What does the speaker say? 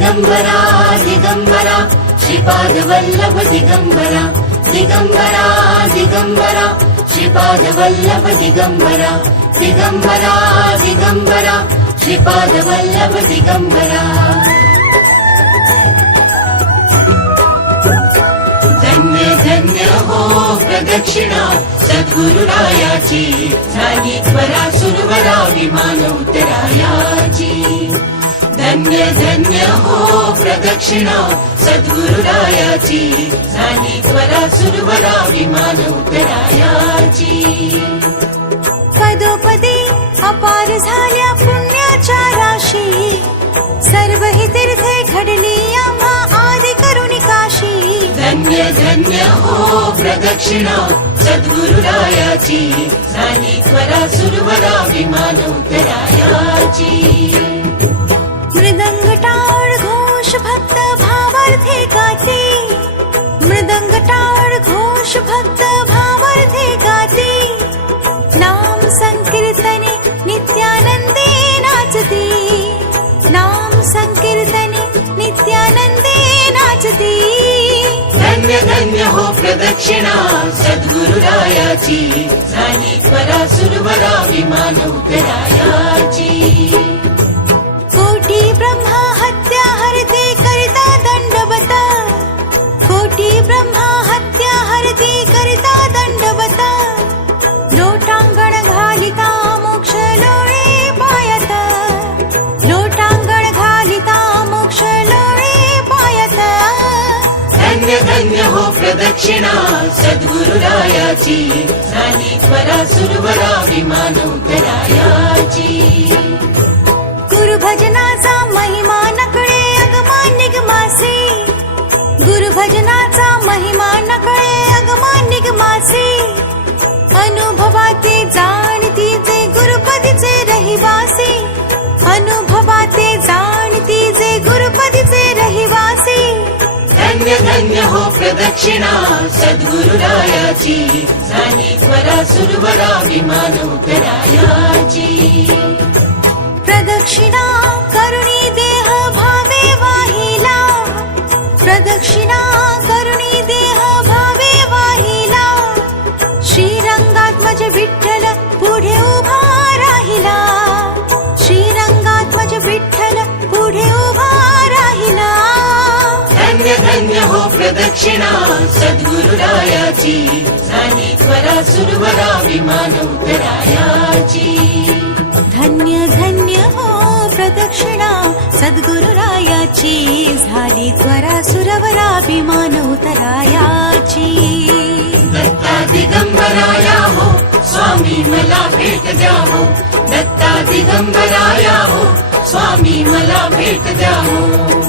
दिगम्बरा दिगम्बरा श्रीपादवल्लभ दिगम्बरा दिगम्बरा दिगम्बरा श्रीपादवल्लभ दिगम्बरा दिगम्बरा दिगम्बरा श्रीपादवल्लभ दिगम्बरा। धन्य धन्य हो प्रदक्षिणा सद्गुरुरायाची त्वरा सुरवरा विमान उतरायाची धन्य धन्य हो प्रदक्षिणा। सद्गुरुरायाची झाली त्वरा सुरवरा विमान उतरायाची पदोपदी अपार झाल्या पुण्याच्या राशी। सर्व ही तीर्थे घडली आम्हा आदि करुणी काशी। धन्य धन्य हो प्रदक्षिणा। सद्गुरुरायाची झाली त्वरा सुरवरा विमान धन्य प्रदक्षिणा सद्गुरुरायाची। झाली त्वरा सुरवरा विमान धन्य हो प्रदक्षिणा सद्गुरुरायाची झाली त्वरा सुरवरा विमान उतरायाची धन्य हो प्रदक्षिणा सद्गुरुरायाची झाली स्वरा सुरवरा विमान उतरायाची प्रदक्षिणा सद्गुरुरायाची झाली त्वरा सुरवरा विमान उतरायाची धन्य धन्य हो प्रदक्षिणा सद्गुरुरायाची झाली त्वरा सुरवरा विमान उतरायाची दत्ता दिगंबराया हो स्वामी मला भेट द्या हो दत्ता दिगंबराया हो स्वामी मला भेट द्या हो